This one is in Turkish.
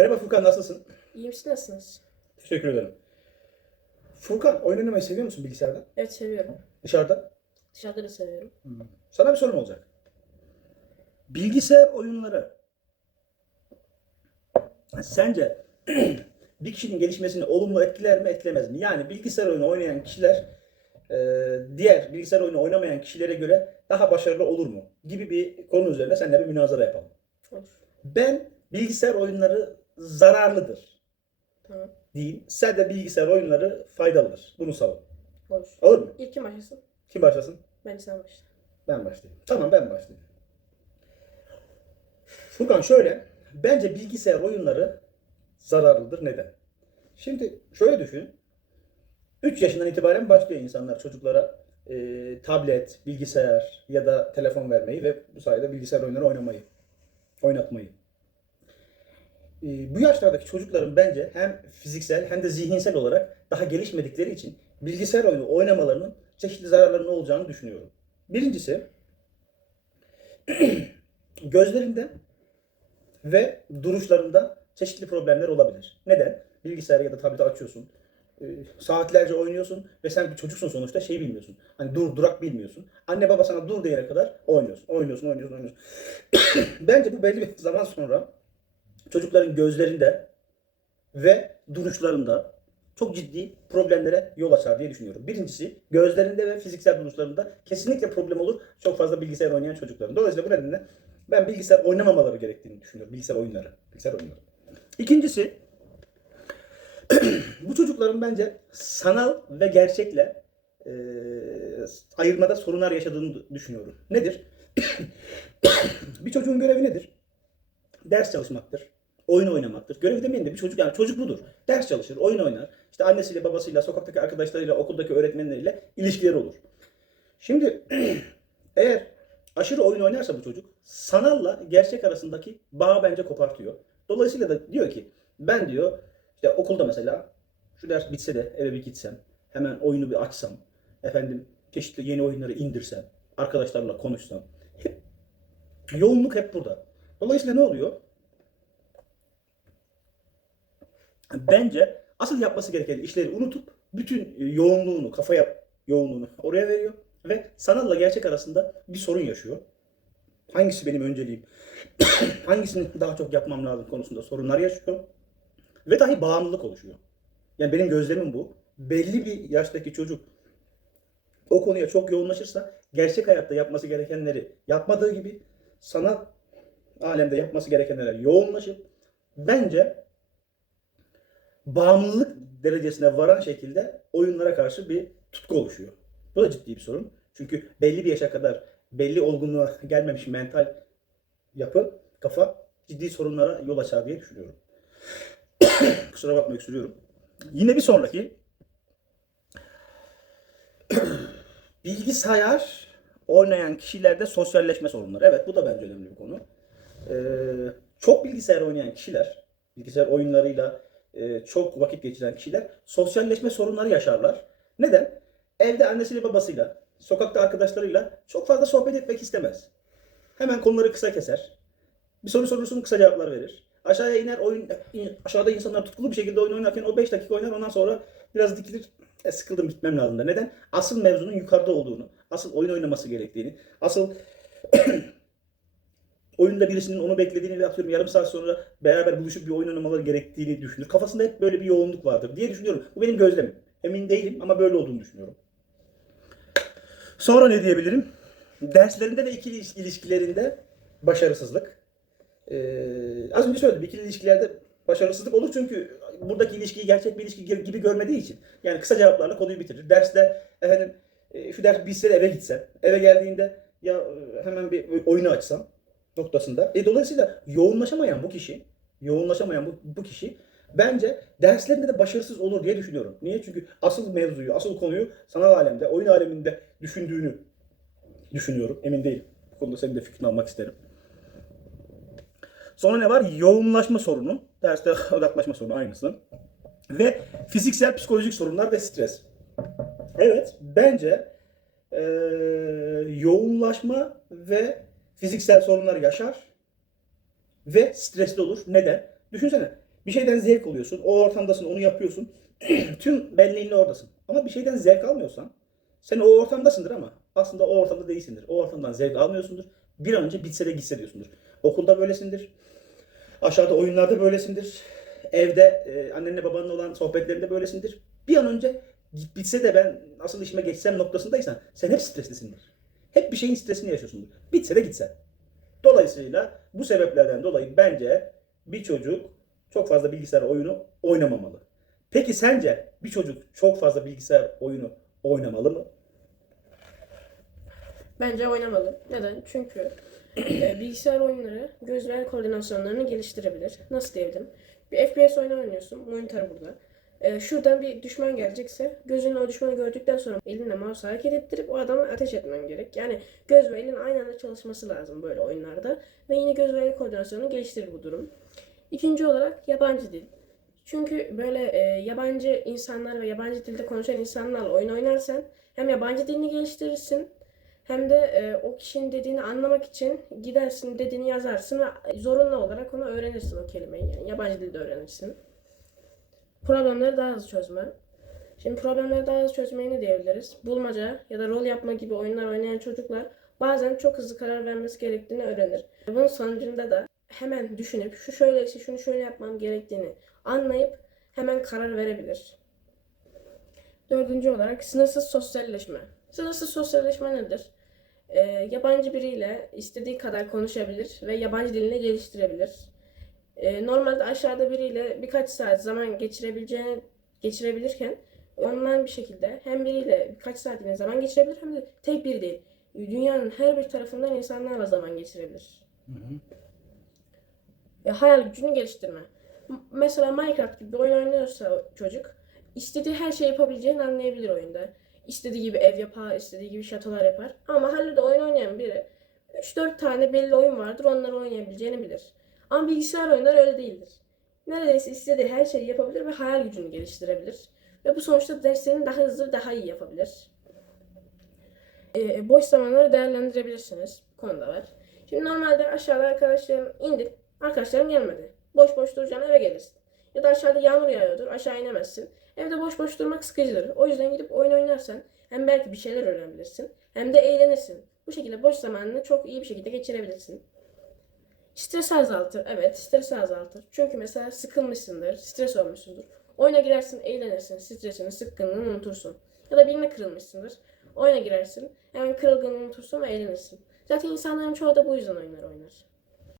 Merhaba Furkan nasılsın? İyiyim siz nasılsınız? Teşekkür ederim. Furkan oyun oynamayı seviyor musun bilgisayarda? Evet seviyorum. Dışarıda? Dışarıda da seviyorum. Sana bir sorum olacak. Bilgisayar oyunları sence bir kişinin gelişmesini olumlu etkiler mi etkilemez mi? Yani bilgisayar oyunu oynayan kişiler e, diğer bilgisayar oyunu oynamayan kişilere göre daha başarılı olur mu? Gibi bir konu üzerine seninle bir münazara yapalım. Olur. Ben bilgisayar oyunları zararlıdır Tamam. diyeyim. Sen de bilgisayar oyunları faydalıdır. Bunu savun. Olur. Olur mu? İlk kim başlasın? Kim başlasın? Ben sen başla. Ben başlayayım. Tamam ben başlayayım. Furkan şöyle. Bence bilgisayar oyunları zararlıdır. Neden? Şimdi şöyle düşün. 3 yaşından itibaren başlıyor insanlar çocuklara e, tablet, bilgisayar ya da telefon vermeyi ve bu sayede bilgisayar oyunları oynamayı, oynatmayı. E, bu yaşlardaki çocukların bence hem fiziksel hem de zihinsel olarak daha gelişmedikleri için bilgisayar oyunu oynamalarının çeşitli zararlarının olacağını düşünüyorum. Birincisi gözlerinde ve duruşlarında çeşitli problemler olabilir. Neden? Bilgisayarı ya da tableti açıyorsun. e, Saatlerce oynuyorsun ve sen bir çocuksun sonuçta şey bilmiyorsun. Hani dur durak bilmiyorsun. Anne baba sana dur diyene kadar oynuyorsun. Oynuyorsun, oynuyorsun, oynuyorsun. Bence bu belli bir zaman sonra çocukların gözlerinde ve duruşlarında çok ciddi problemlere yol açar diye düşünüyorum. Birincisi gözlerinde ve fiziksel duruşlarında kesinlikle problem olur çok fazla bilgisayar oynayan çocukların. Dolayısıyla bu nedenle ben bilgisayar oynamamaları gerektiğini düşünüyorum. Bilgisayar oyunları. Bilgisayar oyunları. İkincisi bu çocukların bence sanal ve gerçekle e, ayırmada sorunlar yaşadığını düşünüyorum. Nedir? bir çocuğun görevi nedir? Ders çalışmaktır. Oyun oynamaktır. Görev demeyin de bir çocuk yani çocuk budur. Ders çalışır, oyun oynar. İşte annesiyle, babasıyla, sokaktaki arkadaşlarıyla, okuldaki öğretmenleriyle ilişkileri olur. Şimdi eğer aşırı oyun oynarsa bu çocuk sanalla gerçek arasındaki bağı bence kopartıyor. Dolayısıyla da diyor ki ben diyor işte okulda mesela şu ders bitse de eve bir gitsem hemen oyunu bir açsam efendim çeşitli yeni oyunları indirsem arkadaşlarla konuşsam hep yoğunluk hep burada. Dolayısıyla ne oluyor? Bence asıl yapması gereken işleri unutup bütün yoğunluğunu, kafaya yoğunluğunu oraya veriyor ve sanalla gerçek arasında bir sorun yaşıyor. Hangisi benim önceliğim? Hangisini daha çok yapmam lazım konusunda sorunlar yaşıyor. Ve dahi bağımlılık oluşuyor. Yani benim gözlemim bu. Belli bir yaştaki çocuk o konuya çok yoğunlaşırsa gerçek hayatta yapması gerekenleri yapmadığı gibi sanal alemde yapması gerekenlere yoğunlaşıp bence bağımlılık derecesine varan şekilde oyunlara karşı bir tutku oluşuyor. Bu da ciddi bir sorun. Çünkü belli bir yaşa kadar belli olgunluğa gelmemiş mental yapı, kafa ciddi sorunlara yol açar diye düşünüyorum. Kusura bakma öksürüyorum. Yine bir sonraki bilgisayar oynayan kişilerde sosyalleşme sorunları. Evet bu da bence önemli bir konu. Ee, çok bilgisayar oynayan kişiler, bilgisayar oyunlarıyla e, çok vakit geçiren kişiler sosyalleşme sorunları yaşarlar. Neden? Evde annesiyle babasıyla, sokakta arkadaşlarıyla çok fazla sohbet etmek istemez. Hemen konuları kısa keser. Bir soru sorursun kısa cevaplar verir. Aşağıya iner oyun aşağıda insanlar tutkulu bir şekilde oyun oynarken o 5 dakika oynar ondan sonra biraz dikilir. E, sıkıldım gitmem lazım der. Neden? Asıl mevzunun yukarıda olduğunu, asıl oyun oynaması gerektiğini, asıl oyunda birisinin onu beklediğini ve atıyorum yarım saat sonra beraber buluşup bir oyun oynamaları gerektiğini düşünür. Kafasında hep böyle bir yoğunluk vardır diye düşünüyorum. Bu benim gözlemim. Emin değilim ama böyle olduğunu düşünüyorum. Sonra ne diyebilirim? Derslerinde ve ikili iliş- ilişkilerinde başarısızlık. Ee, az önce söyledim. İkili ilişkilerde başarısızlık olur çünkü buradaki ilişkiyi gerçek bir ilişki gibi görmediği için. Yani kısa cevaplarla konuyu bitirir. Derste efendim e, şu ders bitse eve gitsem. Eve geldiğinde ya e, hemen bir oyunu açsam noktasında. E, dolayısıyla yoğunlaşamayan bu kişi, yoğunlaşamayan bu, bu kişi bence derslerinde de başarısız olur diye düşünüyorum. Niye? Çünkü asıl mevzuyu, asıl konuyu sanal alemde, oyun aleminde düşündüğünü düşünüyorum. Emin değilim. Bu konuda senin de fikrini almak isterim. Sonra ne var? Yoğunlaşma sorunu. Derste odaklaşma sorunu aynısı. Ve fiziksel psikolojik sorunlar ve stres. Evet, bence eee, yoğunlaşma ve fiziksel sorunlar yaşar ve stresli olur. Neden? Düşünsene. Bir şeyden zevk alıyorsun. O ortamdasın, onu yapıyorsun. Tüm benliğinle oradasın. Ama bir şeyden zevk almıyorsan sen o ortamdasındır ama aslında o ortamda değilsindir. O ortamdan zevk almıyorsundur. Bir an önce bitse de gitse diyorsundur. Okulda böylesindir. Aşağıda oyunlarda böylesindir. Evde e, annenle babanla olan sohbetlerinde böylesindir. Bir an önce bitse de ben asıl işime geçsem noktasındaysan sen hep streslisindir. Hep bir şeyin stresini yaşıyorsundur. Bitse de gitse. Dolayısıyla bu sebeplerden dolayı bence bir çocuk çok fazla bilgisayar oyunu oynamamalı. Peki sence bir çocuk çok fazla bilgisayar oyunu oynamalı mı? Bence oynamalı. Neden? Çünkü e, bilgisayar oyunları göz ve koordinasyonlarını geliştirebilir. Nasıl diyebilirim? Bir FPS oyunu oynuyorsun. Monitör burada. E, şuradan bir düşman gelecekse gözünle o düşmanı gördükten sonra elinle mouse hareket ettirip o adama ateş etmen gerek. Yani göz ve elin aynı anda çalışması lazım böyle oyunlarda. Ve yine göz ve el koordinasyonunu geliştirir bu durum. İkinci olarak yabancı dil. Çünkü böyle e, yabancı insanlar ve yabancı dilde konuşan insanlarla oyun oynarsan hem yabancı dilini geliştirirsin hem de e, o kişinin dediğini anlamak için gidersin dediğini yazarsın ve zorunlu olarak onu öğrenirsin o kelimeyi. Yani yabancı dilde öğrenirsin. Problemleri daha hızlı çözme. Şimdi problemleri daha hızlı çözmeye ne diyebiliriz? Bulmaca ya da rol yapma gibi oyunlar oynayan çocuklar bazen çok hızlı karar vermesi gerektiğini öğrenir. Bunun sonucunda da hemen düşünüp şu şöyle işte şunu şöyle yapmam gerektiğini anlayıp hemen karar verebilir. Dördüncü olarak sınırsız sosyalleşme. Sınırsız sosyalleşme nedir? Ee, yabancı biriyle istediği kadar konuşabilir ve yabancı dilini geliştirebilir. Ee, normalde aşağıda biriyle birkaç saat zaman geçirebileceğini geçirebilirken online bir şekilde hem biriyle birkaç saatliğine zaman geçirebilir hem de tek bir değil. Dünyanın her bir tarafından insanlarla zaman geçirebilir. E, hayal gücünü geliştirme. M- Mesela Minecraft gibi bir oyun oynuyorsa çocuk istediği her şeyi yapabileceğini anlayabilir oyunda. İstediği gibi ev yapar, istediği gibi şatolar yapar. Ama mahallede oyun oynayan biri 3-4 tane belli oyun vardır onları oynayabileceğini bilir. Ama bilgisayar oyunları öyle değildir. Neredeyse istediği her şeyi yapabilir ve hayal gücünü geliştirebilir. Ve bu sonuçta derslerini daha hızlı, daha iyi yapabilir. E, boş zamanları değerlendirebilirsiniz. Bu konuda var. Şimdi normalde aşağıda arkadaşlarım indik. Arkadaşlarım gelmedi. Boş boş duracağına eve gelirsin. Ya da aşağıda yağmur yağıyordur. Aşağı inemezsin. Evde boş boş durmak sıkıcıdır. O yüzden gidip oyun oynarsan hem belki bir şeyler öğrenebilirsin. Hem de eğlenirsin. Bu şekilde boş zamanını çok iyi bir şekilde geçirebilirsin. Stres azaltır. Evet stres azaltır. Çünkü mesela sıkılmışsındır. Stres olmuşsundur. Oyuna girersin, eğlenirsin. Stresini, sıkkınlığını unutursun. Ya da birine kırılmışsındır. Oyuna girersin. Hemen kırılganını unutursun ve eğlenirsin. Zaten insanların çoğu da bu yüzden oyunlar oynar.